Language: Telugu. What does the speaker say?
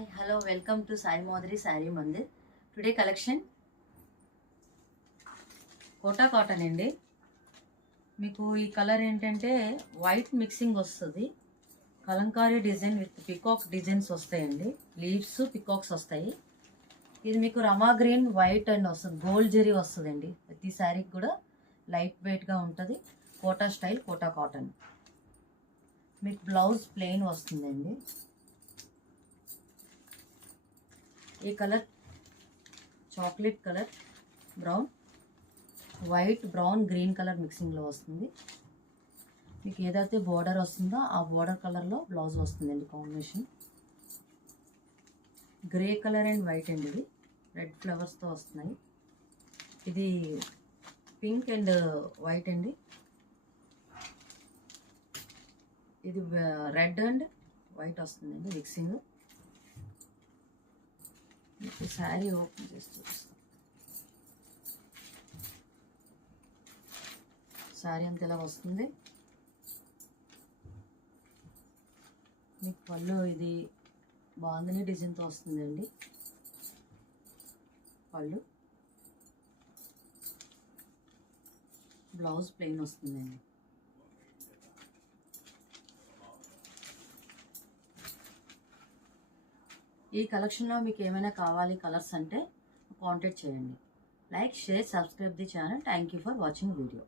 Hi, hello, welcome to Sai Madhuri Saree Mandir. Today collection Kota cotton అండి. మీకు ఈ కలర్ ఏంటంటే వైట్ మిక్సింగ్ వస్తుంది. Kalamkari design with peacock designs వస్తాయండి. లీవ్స్ పికాక్స్ వస్తాయి. ఇది మీకు రమా గ్రీన్ వైట్ అండ్ వస్తుంది, గోల్డ్ జెరీ వస్తుందండి. ప్రతి శారీకి కూడా లైట్ వెయిట్గా ఉంటుంది. Kota style Kota cotton. మీకు బ్లౌజ్ ప్లెయిన్ వస్తుందండి. ఈ colour chocolate colour, brown, white, brown, green colour మిక్సింగ్లో వస్తుంది. మీకు ఏదైతే బోర్డర్ వస్తుందో ఆ బోర్డర్ కలర్లో బ్లౌజ్ వస్తుందండి. Combination grey colour and white అండి. ఇది రెడ్ ఫ్లవర్స్తో వస్తున్నాయి. ఇది పింక్ అండ్ వైట్ అండి. ఇది రెడ్ అండ్ వైట్ వస్తుందండి మిక్సింగ్. శారీ ఓపెన్ చేసి చూపిస్తాను. శారీ అంత ఇలా వస్తుంది. మీకు పళ్ళు ఇది బాందిని డిజైన్తో వస్తుందండి. పళ్ళు, బ్లౌజ్ ప్లెయిన్ వస్తుందండి. ఈ కలెక్షన్లో మీకు ఏమైనా కావాలి కలర్స్ అంటే కాంటాక్ట్ చేయండి. Like, share, subscribe the channel. Thank you for watching video.